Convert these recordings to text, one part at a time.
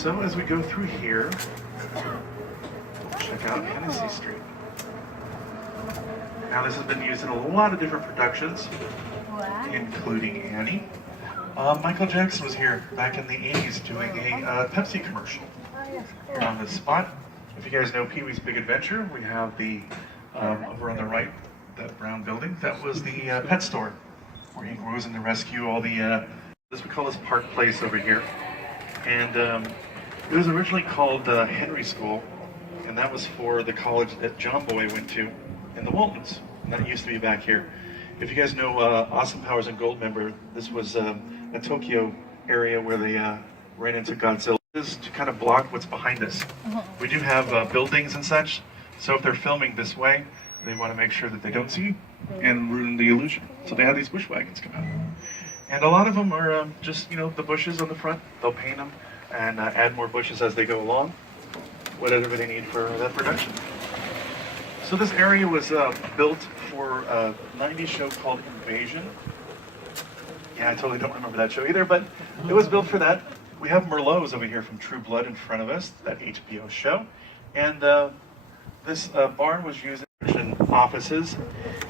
So as we go through here, check out Hennessy Street. Now this has been used in a lot of different productions, including Annie. Michael Jackson was here back in the 80s doing a Pepsi commercial. Here on this spot. If you guys know Pee-wee's Big Adventure, we have the, over on the right, that brown building, that was the pet store, where he goes in to rescue all the, this we call this Park Place over here. And it was originally called Henry School, and that was for the college that John Boy went to in the Waltons. And that used to be back here. If you guys know Austin Powers and Goldmember, this was a Tokyo area where they ran into Godzilla. This is to kind of block what's behind us. We do have buildings and such, so if they're filming this way, they want to make sure that they don't see and ruin the illusion. So they have these bush wagons come out. And a lot of them are just, you know, the bushes on the front. They'll paint them and add more bushes as they go along, whatever they need for that production. So this area was built for a 90s show called Invasion. Yeah, I totally don't remember that show either, but it was built for that. We have Merlots over here from True Blood in front of us, that HBO show. And this barn was used in offices.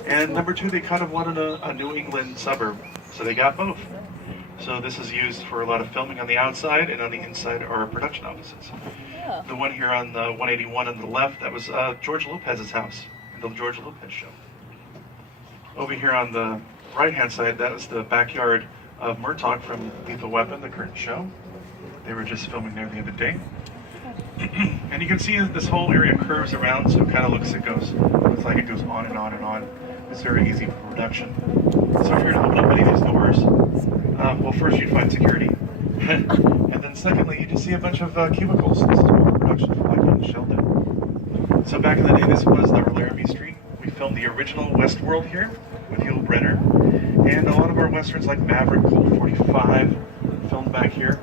And number two, they kind of wanted a New England suburb, so they got both. So this is used for a lot of filming on the outside, and on the inside are production offices. Yeah. The one here on the 181 on the left, that was George Lopez's house, the George Lopez show. Over here on the right-hand side, that was the backyard of Murtaugh from Lethal Weapon, the current show. They were just filming there the other day. And you can see this whole area curves around, so it kind of looks like it goes on and on and on. It's very easy for production. So if you're to open up any of these doors, well, first you'd find security. And then secondly, you just see a bunch of cubicles. This is more production for like in Sheldon. So back in the day, this was the Laramie Street. We filmed the original Westworld here with Yul Brynner. And a lot of our westerns like Maverick, Colt 45, filmed back here.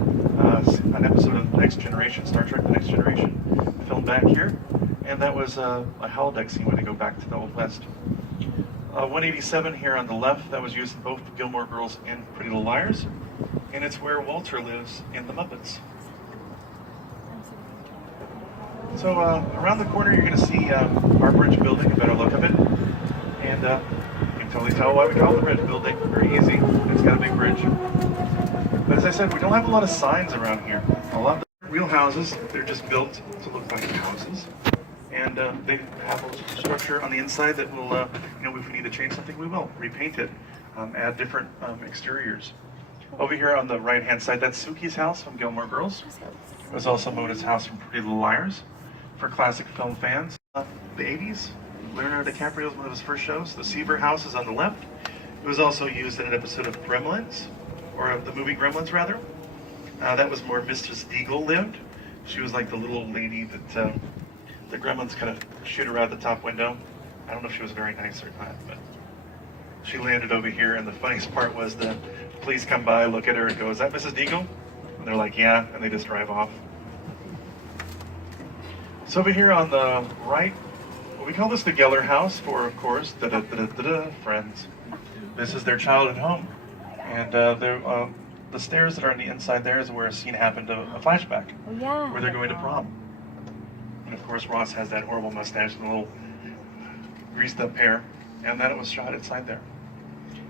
An episode of Next Generation, Star Trek The Next Generation, filmed back here. And that was a holodeck scene where they go back to the Old West. 187 here on the left, that was used in both Gilmore Girls and Pretty Little Liars. And it's where Walter lives in the Muppets. So around the corner you're going to see our bridge building, a better look of it. And you can totally tell why we call it the bridge building. Very easy. It's got a big bridge. But as I said, we don't have a lot of signs around here. A lot of the real houses, they're just built to look like houses. And they have a structure on the inside that will, you know, if we need to change something, we will. Repaint it, add different exteriors. Over here on the right-hand side, that's Sookie's house from Gilmore Girls. It was also Mona's house from Pretty Little Liars. For classic film fans, the 80s, Leonardo DiCaprio was one of his first shows. The Seaver house is on the left. It was also used in an episode of Gremlins, or the movie Gremlins, rather. That was where Mistress Deagle lived. She was like the little lady that the Gremlins kind of shoot her out the top window. I don't know if she was very nice or not, but she landed over here, and the funniest part was the police come by, look at her, and go, "Is that Mrs. Deagle?" And they're like, "Yeah," and they just drive off. So over here on the right, we call this the Geller house for, of course, friends. This is their childhood home. And the stairs that are on the inside there is where a scene happened, a flashback, where they're going to prom. And of course, Ross has that horrible mustache and a little greased up hair, and then it was shot inside there.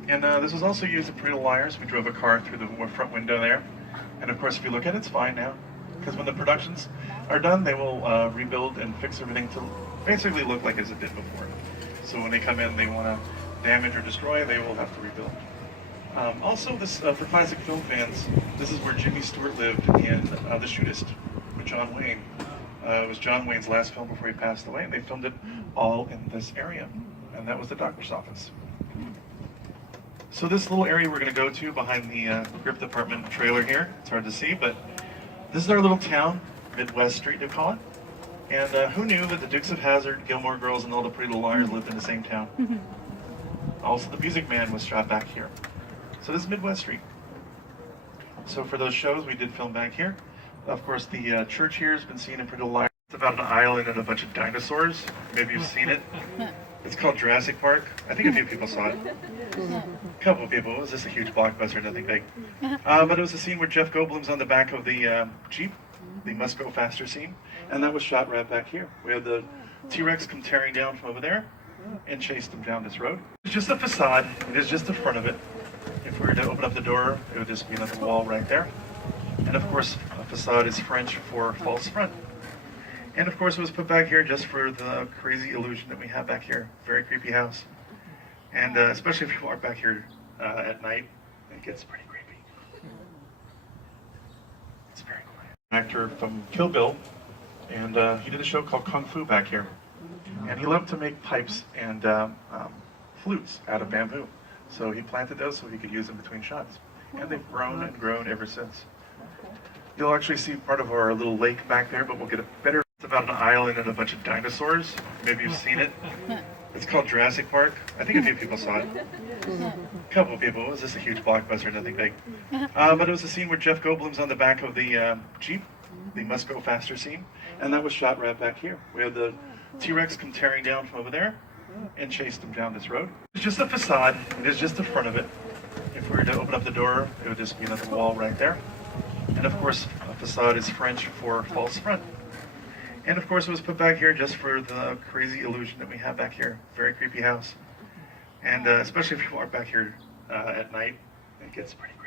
And this was also used in Pretty Little Liars. We drove a car through the front window there. And of course, if you look at it, it's fine now. Because when the productions are done, they will rebuild and fix everything to basically look like as it did before. So when they come in, they want to damage or destroy, they will have to rebuild. Also, this for classic film fans, this is where Jimmy Stewart lived in The Shootist with John Wayne. It was John Wayne's last film before he passed away, and they filmed it all in this area. And that was the doctor's office. So this little area we're going to go to behind the grip department trailer here, it's hard to see, but this is our little town, Midwest Street they call it. And who knew that the Dukes of Hazzard, Gilmore Girls, and all the Pretty Little Liars lived in the same town? Also, The Music Man was shot back here. So this is Midwest Street. So for those shows, we did film back here. Of course, the church here has been seen in Pretty Little Liars. It's about an island and a bunch of dinosaurs. Maybe you've seen it. It's called Jurassic Park. I think a few people saw it. A couple of people. It was just a huge blockbuster, nothing big. But it was a scene where Jeff Goldblum's on the back of the Jeep, the must go faster scene, and that was shot right back here. We had the T-Rex come tearing down from over there and chased them down this road. It's just a facade. It is just the front of it. If we were to open up the door, it would just be another wall right there. And of course, a facade is French for false front. And of course, it was put back here just for the crazy illusion that we have back here. Very creepy house. And especially if you walk back here at night, it gets pretty creepy. It's very quiet. An actor from Kill Bill, and he did a show called Kung Fu back here. And he loved to make pipes and flutes out of bamboo. So he planted those so he could use them between shots. And they've grown and grown ever since. You'll actually see part of our little lake back there, but we'll get a better. It's about an island and a bunch of dinosaurs. Maybe you've seen it. It's called Jurassic Park. I think a few people saw it. A couple of people. It was just a huge blockbuster, nothing big. But it was a scene where Jeff Goldblum's on the back of the Jeep, the must go faster scene, and that was shot right back here. We had the T-Rex come tearing down from over there and chased them down this road. It's just a facade. It is just the front of it. If we were to open up the door, it would just be another wall right there. And of course, a facade is French for false front. And of course, it was put back here just for the crazy illusion that we have back here. Very creepy house. And especially if you walk back here at night, it gets pretty creepy.